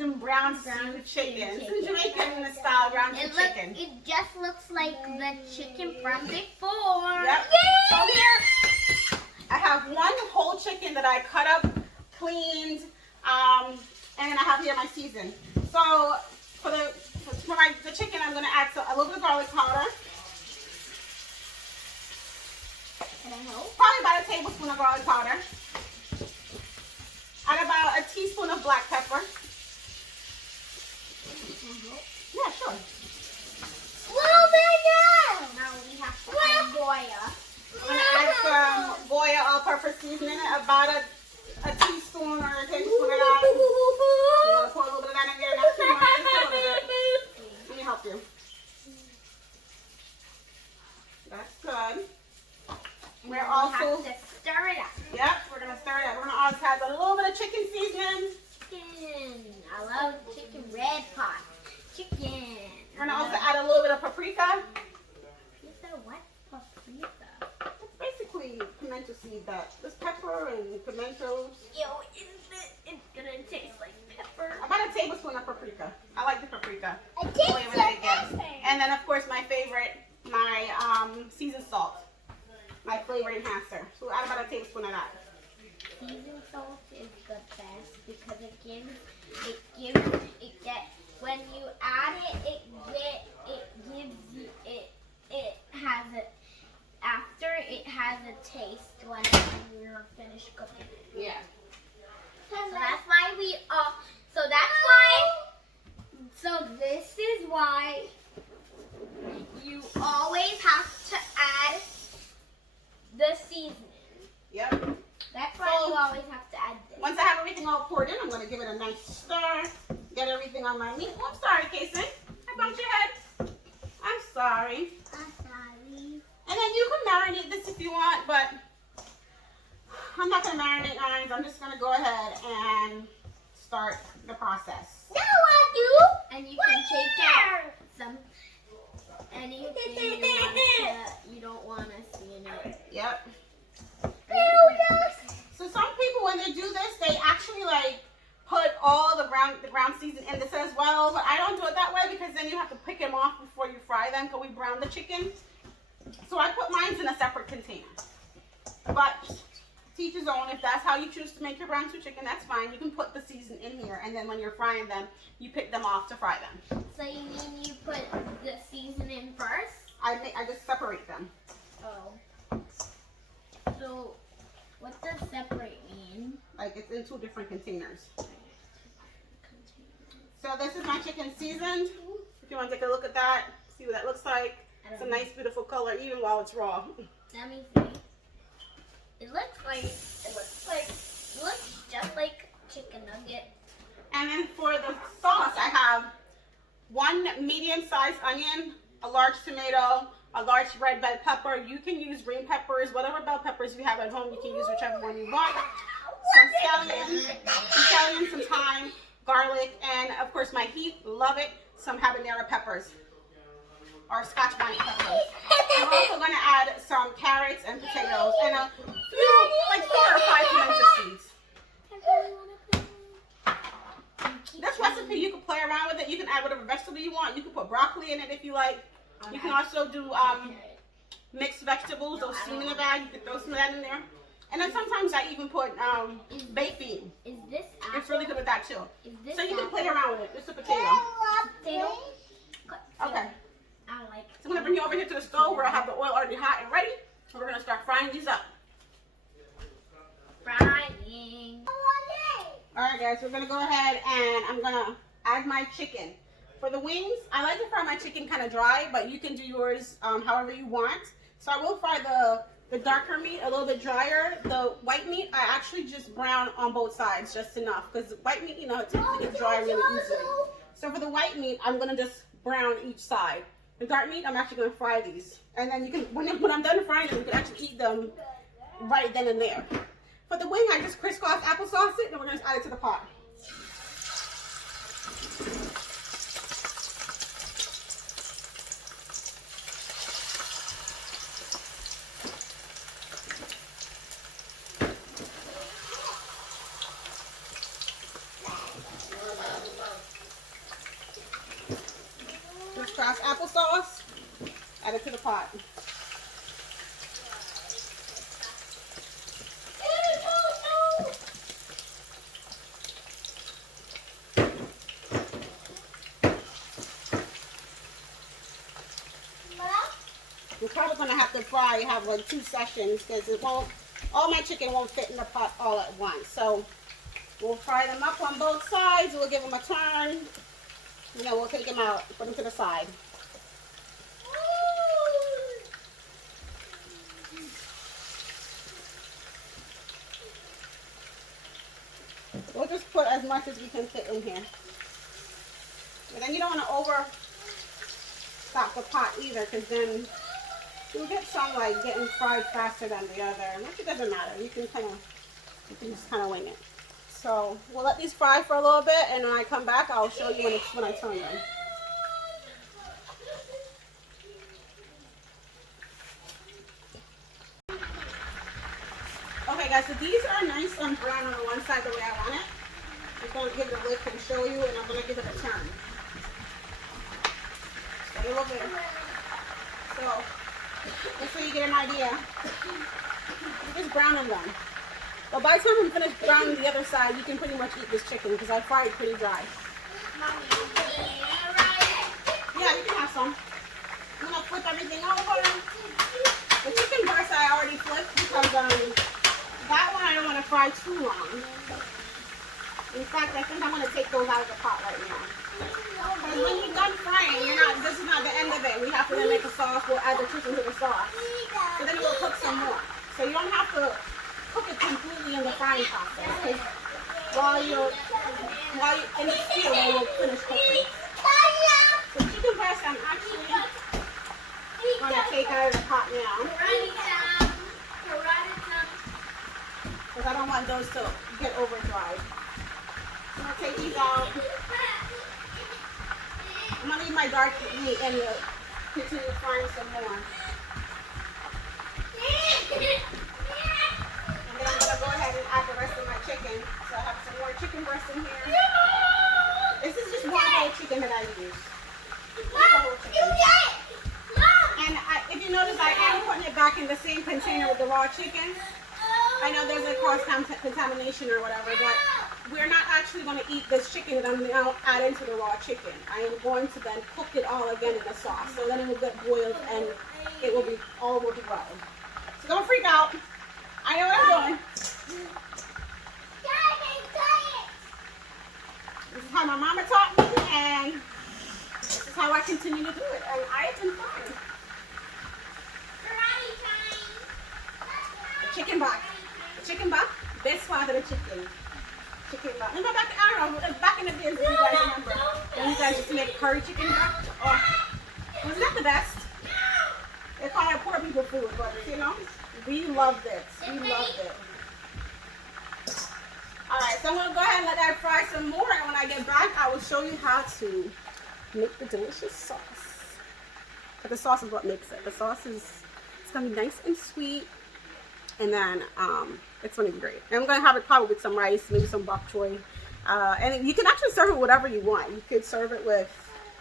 some brown stewed chicken. Some Jamaican style brown stewed chicken. It just looks like the chicken from before. Yep. So here, I have one whole chicken that I cut up, cleaned, and then I have here my season. So for the chicken, I'm going to add a little bit of garlic powder. Probably about a tablespoon of garlic powder. Add about a teaspoon of black pepper. Yeah, sure. Little bit. Now we have to add Goya. I'm going to add some Goya all-purpose seasoning, about a teaspoon or a tablespoon of that. You're going to pour a little bit of that in there, not too much, just a little bit. Let me help you. That's good. We're also have to stir it up. Yep, we're gonna stir it up. We're gonna also add a little bit of chicken seasoning. Chicken. I love chicken red pot. Chicken. We're gonna also add a little bit of paprika. What? Paprika. It's basically pimento seed. There's pepper and pimentos. Ew, it's gonna taste like pepper. About a tablespoon of paprika. I like the paprika. I Flavor that it gets. And then of course my favorite, my seasoned salt. My flavor enhancer. So we'll add about a tablespoon of that. Seasoned salt is the best because when you add it, it has a taste when you're finished cooking it. Yeah. So this is why you always have to add the seasoning. Yep. That's why you always have to add this. Once I have everything all poured in, I'm going to give it a nice stir. Get everything on my meat. Oh, I'm sorry, Kason. I bumped your head. I'm sorry. I'm sorry. And then you can marinate this if you want, but I'm not going to marinate mine. I'm just going to go ahead and start the process. No, I do. And you can take out some anything you don't want to see in it. Yep. So some people, when they do this, they actually like put all the ground season in this as well. But I don't do it that way because then you have to pick them off before you fry them because we brown the chicken. So I put mine in a separate container. But to each his own. If that's how you choose to make your brown stew chicken, that's fine. You can put the season in here, and then when you're frying them, you pick them off to fry them. So you mean you put the season in first? I just separate them. Oh. So what does separate mean? Like it's in two different containers. So this is my chicken seasoned. If you want to take a look at that, see what that looks like. It's a nice, beautiful color, even while it's raw. Let me see. It looks just like chicken nugget. And then for the sauce, I have one medium-sized onion, a large tomato, a large red bell pepper. You can use green peppers, whatever bell peppers you have at home. You can use whichever one you want. Some scallions, some thyme, garlic, and of course my heat, love it, some habanero peppers. Or scotch bonnet peppers. I'm also going to add some carrots and potatoes and a few, like 4 or 5 pimento seeds. This recipe, you can play around with it. You can add whatever vegetable you want. You can put broccoli in it if you like. You can also do mixed vegetables, those steam in the bag. You can throw some of that in there. And then sometimes I even put baked bean. Is this apple? It's really good with that too. So you can apple? play around with it. It's a potato. Potato? Okay. I like it. So I'm going to bring you over here to the stove where I have the oil already hot and ready. We're going to start frying these up. Frying. Alright guys, we're going to go ahead and I'm going to add my chicken. For the wings, I like to fry my chicken kind of dry, but you can do yours however you want. So I will fry the darker meat a little bit drier. The white meat, I actually just brown on both sides just enough. Because white meat, you know, it tends to get dry really easily. So for the white meat, I'm going to just brown each side. The dark meat, I'm actually going to fry these. And then you can, when I'm done frying them, you can actually eat them right then and there. For the wing, I just crisscross applesauce it, and we're going to add it to the pot. pot. We're probably going to have to have like 2 sessions because all my chicken won't fit in the pot all at once. So we'll fry them up on both sides. We'll give them a turn. And then we'll take them out, put them to the side. We'll just put as much as we can fit in here. But then you don't want to overstock the pot either, because then you'll get some like getting fried faster than the other, which it doesn't matter. You can just kind of wing it. So we'll let these fry for a little bit, and when I come back, I'll show you when I turn them. Okay guys, so these are nice and brown on the one side the way I want it. I'm going to give it a lift and show you, and I'm going to give it a turn. Just a little bit. So, just so you get an idea, just browning them. But by the time I'm finished browning the other side, you can pretty much eat this chicken because I fried it pretty dry. Yeah, you can have some. I'm going to flip everything over. The chicken breast I already flipped because that one I don't want to fry too long. In fact, I think I'm going to take those out of the pot right now. Because when you're done frying, this is not the end of it. We have to then make a sauce. We'll add the chicken to the sauce. So then we'll cook some more. So you don't have to cook it completely in the frying process. Because while you're in the stew, we'll finish cooking. So chicken breast I'm actually going to take out of the pot now. Because I don't want those to get over dried. I'm going to take these out. I'm going to leave my dark meat and continue frying some more. And then I'm going to go ahead and add the rest of my chicken. So I have some more chicken breast in here. This is just one whole chicken that I use. Just a whole chicken. And if you notice, I am putting it back in the same container with the raw chicken. I know there's a cross-contamination or whatever, but we're not actually going to eat this chicken that I'm now adding to the raw chicken. I am going to then cook it all again in the sauce. So then it will get boiled and it will be all will be well. So don't freak out. I know what I'm doing. This is how my mama taught me, and this is how I continue to do it. And I've been fine. The chicken back. Chicken back, best part of the chicken. Chicken back. Remember back in the days, if you guys remember, when you guys used to make curry chicken back? Oh, wasn't that the best? They call it poor people food, but you know, we loved it. We loved it. Alright, so I'm going to go ahead and let that fry some more, and when I get back, I will show you how to make the delicious sauce. But the sauce is what makes it. The sauce is, it's going to be nice and sweet. And then it's going to be great. And I'm going to have it probably with some rice, maybe some bok choy. And you can actually serve it with whatever you want. You could serve it with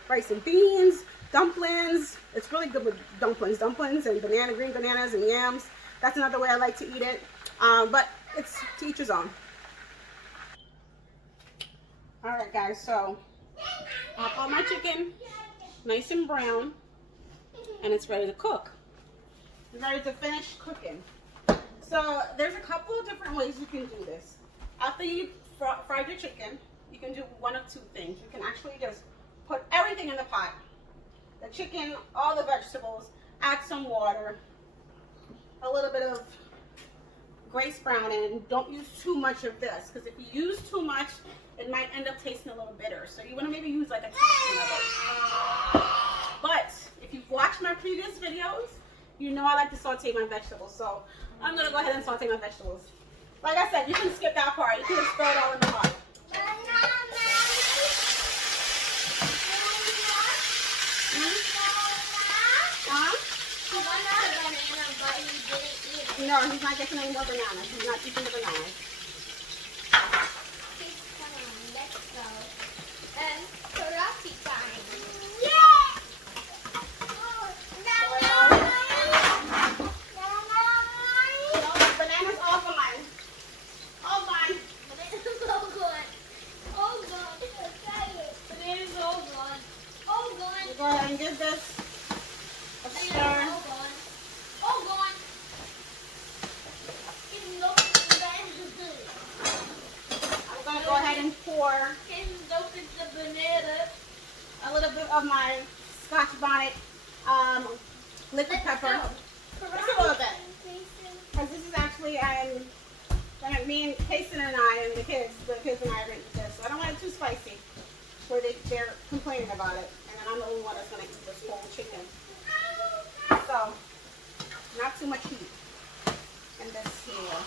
rice and beans, dumplings. It's really good with dumplings and green bananas and yams. That's another way I like to eat it. But it's to each his own. Alright guys, so I have all my chicken nice and brown. And it's ready to cook. It's ready to finish cooking. So there's a couple of different ways you can do this. After you fried your chicken, you can do one of two things. You can actually just put everything in the pot. The chicken, all the vegetables, add some water, a little bit of Grace Brown, and don't use too much of this, because if you use too much, it might end up tasting a little bitter. So you want to maybe use like a teaspoon of it. But if you've watched my previous videos, you know I like to saute my vegetables. So I'm going to go ahead and saute my vegetables. Like I said, you can skip that part. You can just throw it all in the pot. No, he's not getting any more bananas. He's not eating the bananas. Let's go. Karate time. Yeah! this a Hey, stir. hold on. Hold on. Can look at I'm gonna go ahead and pour the banana. a little bit of my scotch bonnet liquid pepper. Just a little bit. Because this is actually, me and Payson and I and the kids and I are going to eat this. So I don't want it too spicy where they're complaining about it. And then I'm the only one that's going to eat this whole chicken. So, not too much heat in this meal.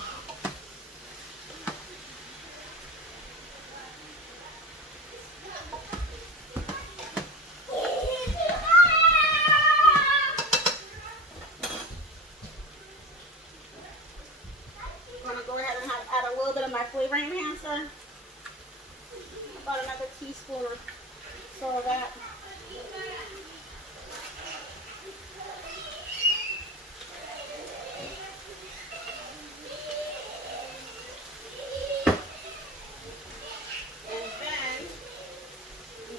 I'm going to go ahead and add a little bit of my flavoring enhancer. About another teaspoon or so of that. And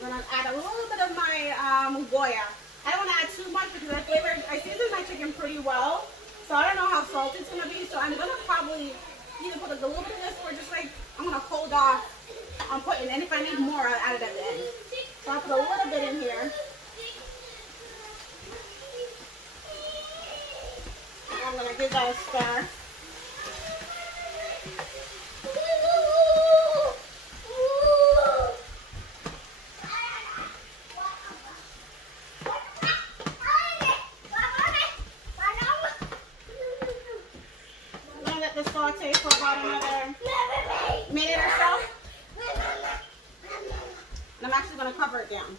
then I'm going to add a little bit of my Goya. I don't want to add too much because I seasoned my chicken pretty well. So I don't know how salty it's going to be. So I'm going to probably either put a little bit of this or just like, I'm going to hold off on putting, and if I need more, I'll add it at the end. So I'll put a little bit in here. And I'm going to give that a stir. I'm going to let this saute for about another minute or so. And I'm actually going to cover it down.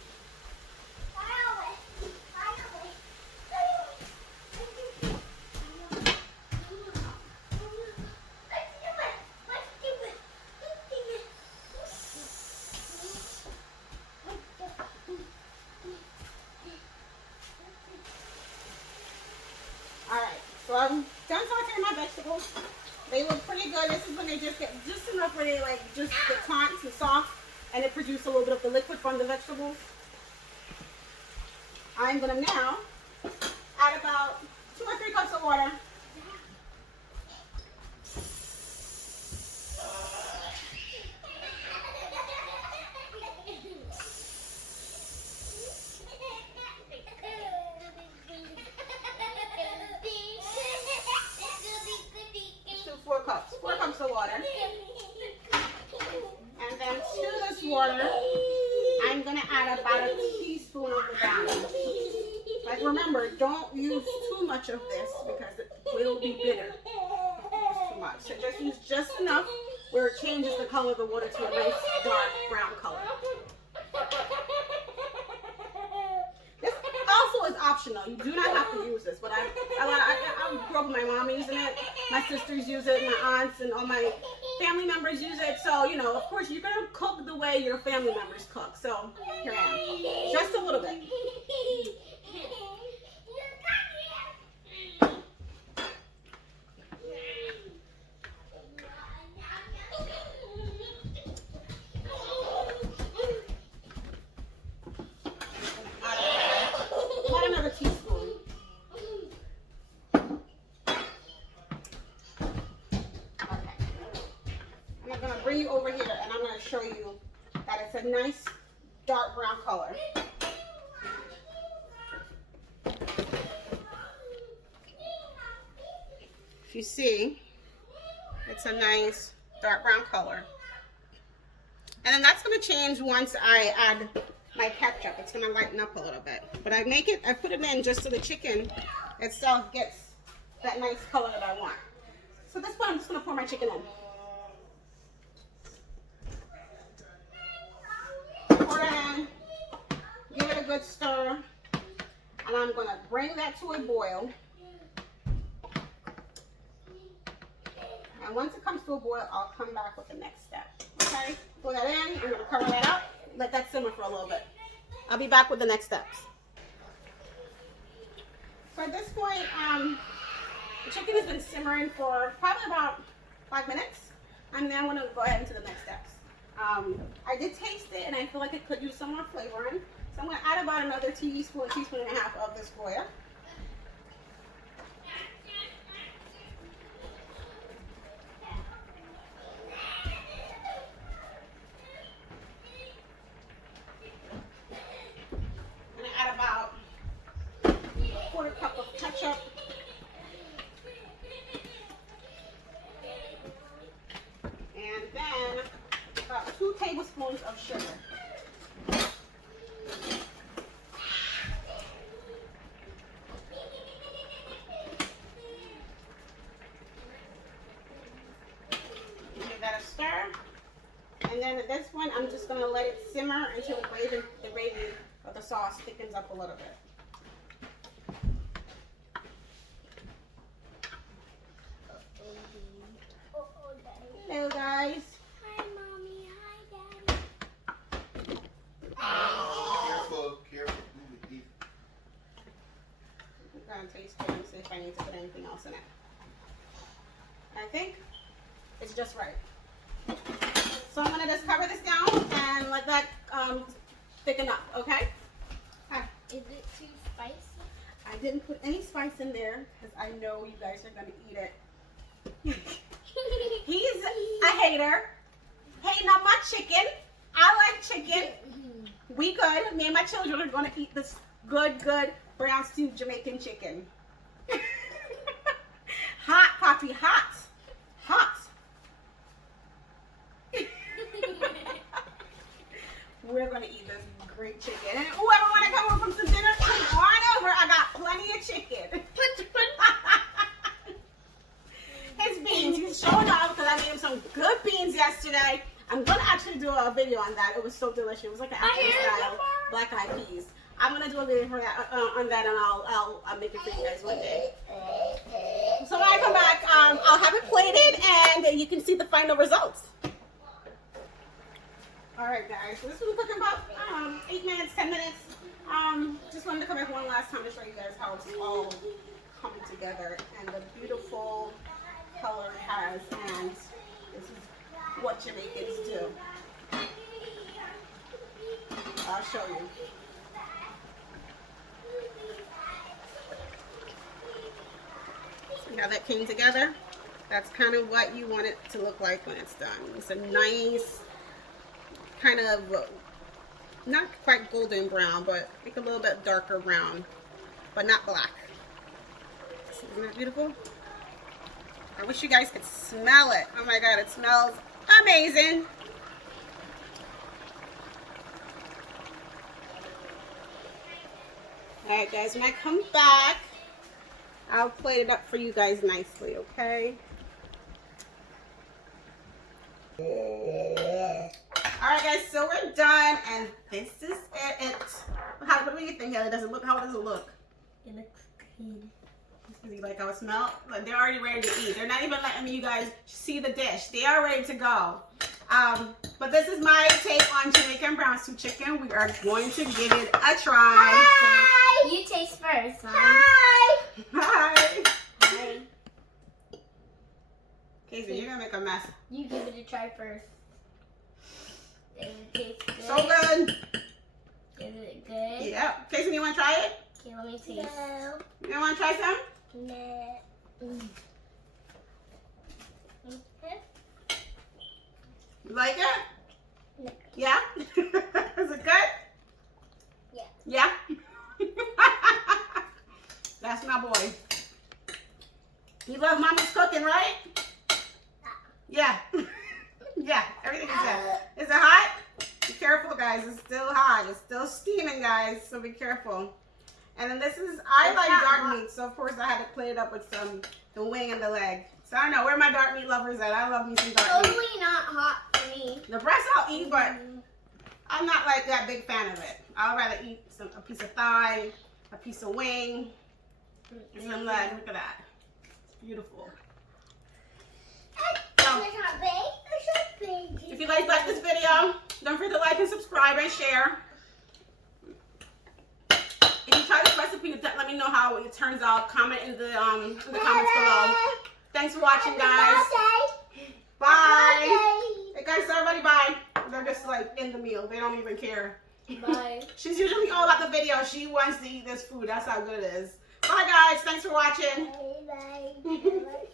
Alright, so I'm done sauteing my vegetables. They look pretty good. This is when they just get just enough where they like just get taut and soft and it produces a little bit of the liquid from the vegetables. I'm going to now add about 2 or 3 cups of water. Four cups of water. And then to this water, I'm going to add about a teaspoon of the bonnet. Like remember, don't use too much of this because it will be bitter. Too much. So just use just enough where it changes the color of the water to a nice dark brown color. This also is optional. You do not have to use this, but I grew up with my mom using it. My sisters use it, my aunts and all my family members use it. So, you know, of course, you're going to cook the way your family members cook. So, here I am. Just a little bit. About another teaspoon. I'm going to bring you over here and I'm going to show you that it's a nice dark brown color. If you see, it's a nice dark brown color. And then that's going to change once I add my ketchup. It's going to lighten up a little bit. But I put it in just so the chicken itself gets that nice color that I want. So at this point, I'm just going to pour my chicken in. Pour it in, give it a good stir, and I'm going to bring that to a boil. And once it comes to a boil, I'll come back with the next step. Okay? Pour that in. I'm going to cover that up. Let that simmer for a little bit. I'll be back with the next steps. So at this point, the chicken has been simmering for probably about 5 minutes. And then I'm going to go ahead into the next steps. I did taste it, and I feel like it could use some more flavoring. So I'm going to add about another teaspoon and a half of this Goya. I'm going to add about a quarter cup of ketchup. And then about 2 tablespoons of sugar. Give that a stir. And then this one, I'm just going to let it simmer until the gravy of the sauce thickens up a little bit. Hello, guys. Hi, Mommy. Hi, Daddy. Careful. I'm going to taste it and see if I need to put anything else in it. I think it's just right. So I'm going to just cover this down and let that thicken up, okay? Is it too spicy? I didn't put any spice in there because I know you guys are going to eat it. He's a hater. Hating on my chicken. I like chicken. We good. Me and my children are going to eat this good brown stew Jamaican chicken. Hot, Poppy, hot. Hot. We're going to eat this great chicken. And whoever want to come over from some dinner, come on over. I got plenty of chicken. His beans. He's showing off because I made him some good beans yesterday. I'm going to actually do a video on that. It was so delicious. It was like an African style black eyed peas. I'm going to do a video for that, on that, and I'll make it for you guys one day. So when I come back, I'll have it plated, and you can see the final results. All right, guys. So this was cooking about 8 minutes, 10 minutes. Just wanted to come back one last time to show you guys how it's all coming together and the beautiful color it has, and this is what Jamaicans do. I'll show you. See how that came together? That's kind of what you want it to look like when it's done. It's a nice kind of, not quite golden brown, but like a little bit darker brown, but not black. Isn't that beautiful? I wish you guys could smell it. Oh my God, it smells amazing. All right, guys, when I come back, I'll plate it up for you guys nicely, okay? All right, guys, so we're done, and this is it. What do you think, Haley? How does it look? It looks good. You like how it smells? Like they're already ready to eat. They're not even letting you guys see the dish. They are ready to go. But this is my take on Jamaican brown stew chicken. We are going to give it a try. Hi. You taste first, Mom. Hi. Hi. Hi. Casey, you're gonna make a mess. You give it a try first. Does it taste good? So good. Is it good? Yeah. Casey, you want to try it? Okay, let me taste. No. You want to try some? No. You like it? No. Yeah? Is it good? Yeah. Yeah? That's my boy. You love Mama's cooking, right? Yeah. Yeah, everything is good. Is it hot? Be careful, guys. It's still hot. It's still steaming, guys, so be careful. And then this is, I like dark meat, so of course I had to plate it up with the wing and the leg. So I don't know, where are my dark meat lovers at? I love me some dark meat. Totally not hot for me. The breast I'll eat, but I'm not like that big fan of it. I'd rather eat a piece of thigh, a piece of wing, and some leg. Look at that. It's beautiful. So, if you guys like this video, don't forget to like and subscribe and share. If you try this recipe, let me know how it turns out. Comment in the comments below. Thanks for watching, guys. Bye. Hey guys, everybody, bye. in the meal. They don't even care. Bye. She's usually all about the video. She wants to eat this food. That's how good it is. Bye, guys. Thanks for watching. Bye. Bye.